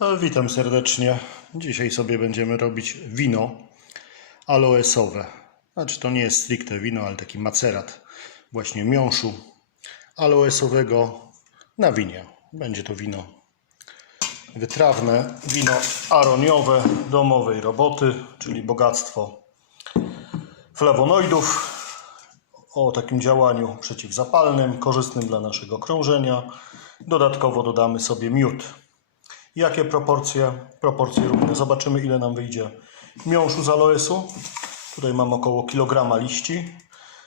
Witam serdecznie. Dzisiaj sobie będziemy robić wino aloesowe. Znaczy to nie jest stricte wino, ale taki macerat właśnie miąższu aloesowego na winie. Będzie to wino wytrawne, wino aroniowe domowej roboty, czyli bogactwo flawonoidów o takim działaniu przeciwzapalnym, korzystnym dla naszego krążenia. Dodatkowo dodamy sobie miód. Jakie proporcje? Proporcje równe. Zobaczymy ile nam wyjdzie miąższu z aloesu. Tutaj mam około kilograma liści.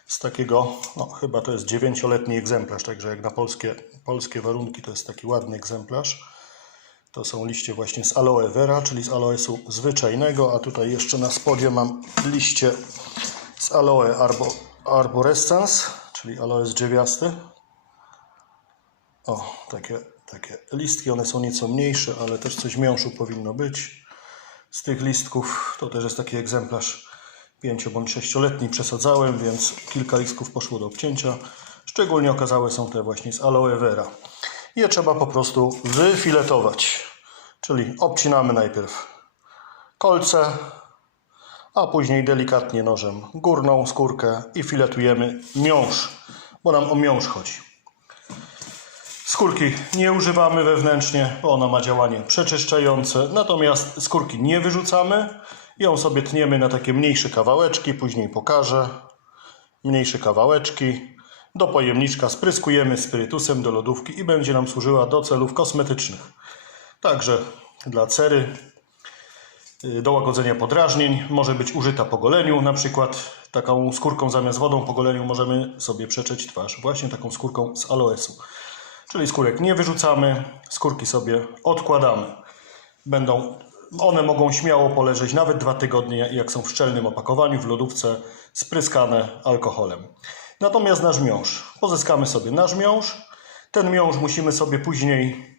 Z takiego, no chyba to jest dziewięcioletni egzemplarz, także jak na polskie, polskie warunki to jest taki ładny egzemplarz. To są liście właśnie z aloe vera, czyli z aloesu zwyczajnego, a tutaj jeszcze na spodzie mam liście z aloe arbo, arborescens, czyli aloes drzewiasty. O, takie, takie listki, one są nieco mniejsze, ale też coś miąższu powinno być. Z tych listków to też jest taki egzemplarz 5 bądź 6-letni, przesadzałem, więc kilka listków poszło do obcięcia. Szczególnie okazałe są te właśnie z aloe vera. Je trzeba po prostu wyfiletować, czyli obcinamy najpierw kolce, a później delikatnie nożem górną skórkę i filetujemy miąższ, bo nam o miąższ chodzi. Skórki nie używamy wewnętrznie, bo ona ma działanie przeczyszczające, natomiast skórki nie wyrzucamy. Ją sobie tniemy na takie mniejsze kawałeczki, później pokażę. Mniejsze kawałeczki. Do pojemniczka spryskujemy spirytusem do lodówki i będzie nam służyła do celów kosmetycznych. Także dla cery, y, do łagodzenia podrażnień, może być użyta po goleniu, na przykład taką skórką zamiast wodą po goleniu możemy sobie przeczyć twarz, właśnie taką skórką z aloesu. Czyli skórek nie wyrzucamy, skórki sobie odkładamy. Będą, one mogą śmiało poleżeć nawet dwa tygodnie, jak są w szczelnym opakowaniu, w lodówce, spryskane alkoholem. Natomiast nasz miąższ, pozyskamy sobie nasz miąższ. Ten miąższ musimy sobie później,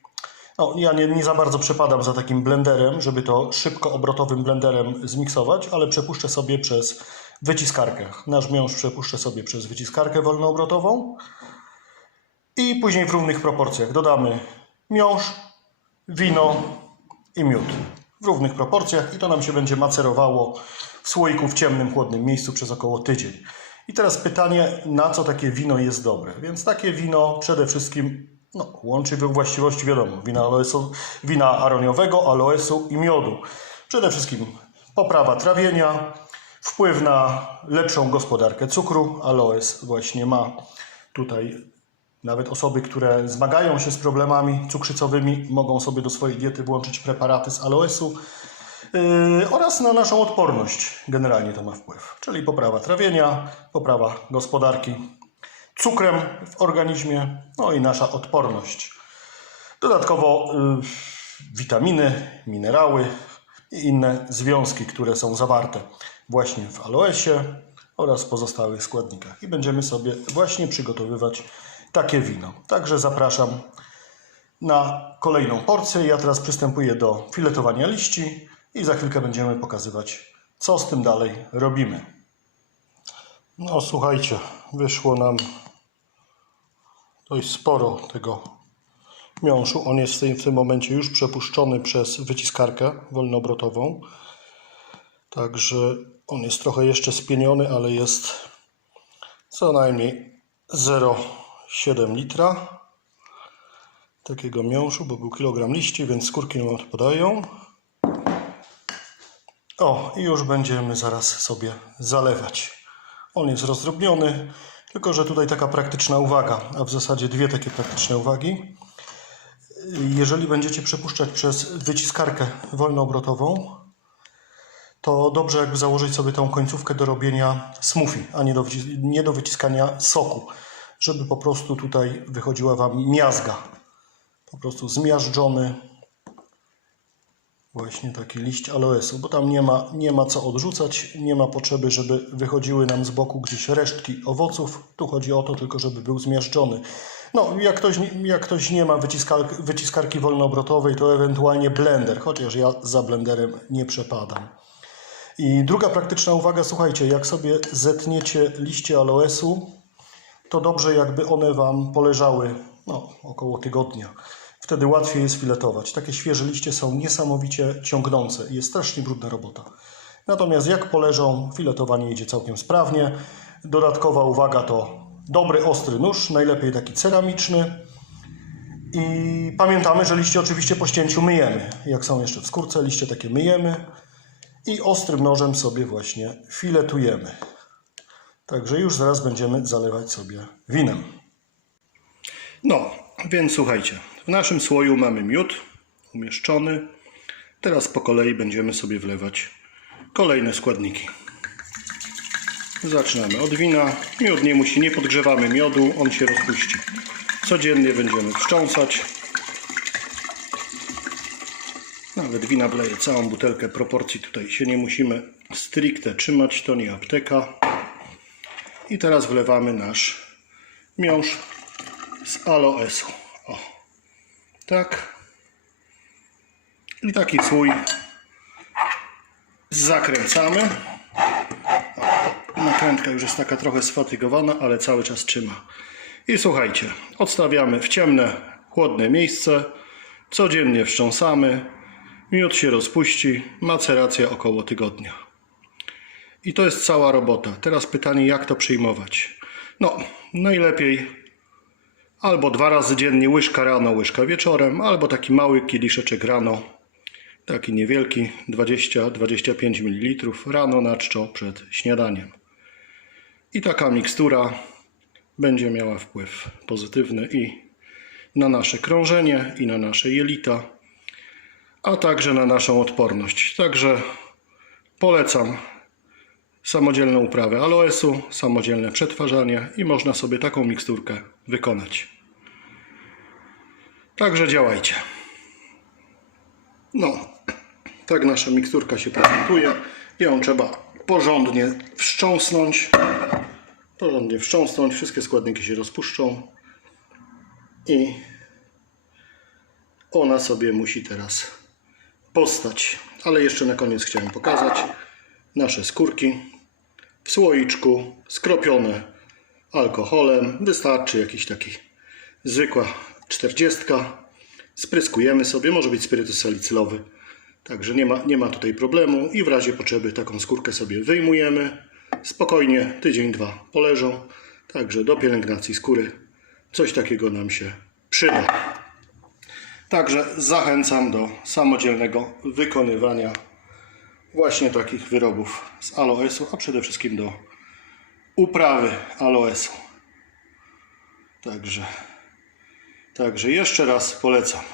no ja nie, nie za bardzo przepadam za takim blenderem, żeby to szybko obrotowym blenderem zmiksować, ale przepuszczę sobie przez wyciskarkę. Nasz miąższ przepuszczę sobie przez wyciskarkę wolnoobrotową. I później w równych proporcjach dodamy miąższ, wino i miód. W równych proporcjach i to nam się będzie macerowało w słoiku w ciemnym, chłodnym miejscu przez około tydzień. I teraz pytanie, na co takie wino jest dobre? Więc takie wino przede wszystkim no, łączy właściwości wiadomo, wina, aloesu, wina aroniowego, aloesu i miodu. Przede wszystkim poprawa trawienia, wpływ na lepszą gospodarkę cukru. Aloes właśnie ma tutaj nawet osoby, które zmagają się z problemami cukrzycowymi, mogą sobie do swojej diety włączyć preparaty z aloesu yy, oraz na naszą odporność. Generalnie to ma wpływ, czyli poprawa trawienia, poprawa gospodarki cukrem w organizmie, no i nasza odporność. Dodatkowo yy, witaminy, minerały i inne związki, które są zawarte właśnie w aloesie oraz pozostałych składnikach. I będziemy sobie właśnie przygotowywać takie wino. Także zapraszam na kolejną porcję. Ja teraz przystępuję do filetowania liści i za chwilkę będziemy pokazywać, co z tym dalej robimy. No słuchajcie, wyszło nam dość sporo tego miąższu. On jest w tym, w tym momencie już przepuszczony przez wyciskarkę wolnoobrotową. Także on jest trochę jeszcze spieniony, ale jest co najmniej 0,7 litra takiego miąższu, bo był kilogram liści, więc skórki nam odpadają. O, i już będziemy zaraz sobie zalewać. On jest rozdrobniony, tylko że tutaj taka praktyczna uwaga, a w zasadzie dwie takie praktyczne uwagi. Jeżeli będziecie przepuszczać przez wyciskarkę wolnoobrotową, to dobrze jakby założyć sobie tą końcówkę do robienia smoothie, a nie do, nie do wyciskania soku, żeby po prostu tutaj wychodziła Wam miazga. Po prostu zmiażdżony właśnie taki liść aloesu, bo tam nie ma, nie ma co odrzucać, nie ma potrzeby, żeby wychodziły nam z boku gdzieś resztki owoców. Tu chodzi o to tylko, żeby był zmiażdżony. No, jak ktoś, jak ktoś nie ma wyciskarki, wyciskarki wolnoobrotowej, to ewentualnie blender, chociaż ja za blenderem nie przepadam. I druga praktyczna uwaga, słuchajcie, jak sobie zetniecie liście aloesu, to dobrze jakby one Wam poleżały no, około tygodnia Wtedy łatwiej jest filetować. Takie świeże liście są niesamowicie ciągnące i jest strasznie brudna robota. Natomiast jak poleżą, filetowanie idzie całkiem sprawnie. Dodatkowa uwaga to dobry, ostry nóż, najlepiej taki ceramiczny. I pamiętamy, że liście oczywiście po ścięciu myjemy. Jak są jeszcze w skórce, liście takie myjemy. I ostrym nożem sobie właśnie filetujemy. Także już zaraz będziemy zalewać sobie winem. No, więc słuchajcie, w naszym słoju mamy miód umieszczony. Teraz po kolei będziemy sobie wlewać kolejne składniki. Zaczynamy od wina. Miód nie musi, nie podgrzewamy miodu, on się rozpuści. Codziennie będziemy wstrząsać. Nawet wina wleję całą butelkę, proporcji tutaj się nie musimy stricte trzymać, to nie apteka. I teraz wlewamy nasz miąższ z aloesu. O, tak. I taki słój zakręcamy. O, nakrętka już jest taka trochę sfatygowana, ale cały czas trzyma. I słuchajcie, odstawiamy w ciemne, chłodne miejsce. Codziennie wstrząsamy. Miód się rozpuści. Maceracja około tygodnia. I to jest cała robota. Teraz pytanie, jak to przyjmować? No, najlepiej albo dwa razy dziennie, łyżka rano, łyżka wieczorem, albo taki mały kieliszeczek rano, taki niewielki, 20-25 ml rano na czczo przed śniadaniem. I taka mikstura będzie miała wpływ pozytywny i na nasze krążenie, i na nasze jelita, a także na naszą odporność. Także polecam samodzielną uprawę aloesu, samodzielne przetwarzanie i można sobie taką miksturkę wykonać. Także działajcie. No, tak nasza miksturka się prezentuje. Ją trzeba porządnie wstrząsnąć. Porządnie wstrząsnąć, wszystkie składniki się rozpuszczą i ona sobie musi teraz postać. Ale jeszcze na koniec chciałem pokazać nasze skórki w słoiczku, skropione alkoholem. Wystarczy jakiś taki zwykła 40. Spryskujemy sobie, może być spirytus salicylowy. Także nie ma, nie ma tutaj problemu i w razie potrzeby taką skórkę sobie wyjmujemy. Spokojnie, tydzień, dwa poleżą. Także do pielęgnacji skóry coś takiego nam się przyda. Także zachęcam do samodzielnego wykonywania właśnie takich wyrobów z aloesu, a przede wszystkim do uprawy aloesu. Także, także jeszcze raz polecam.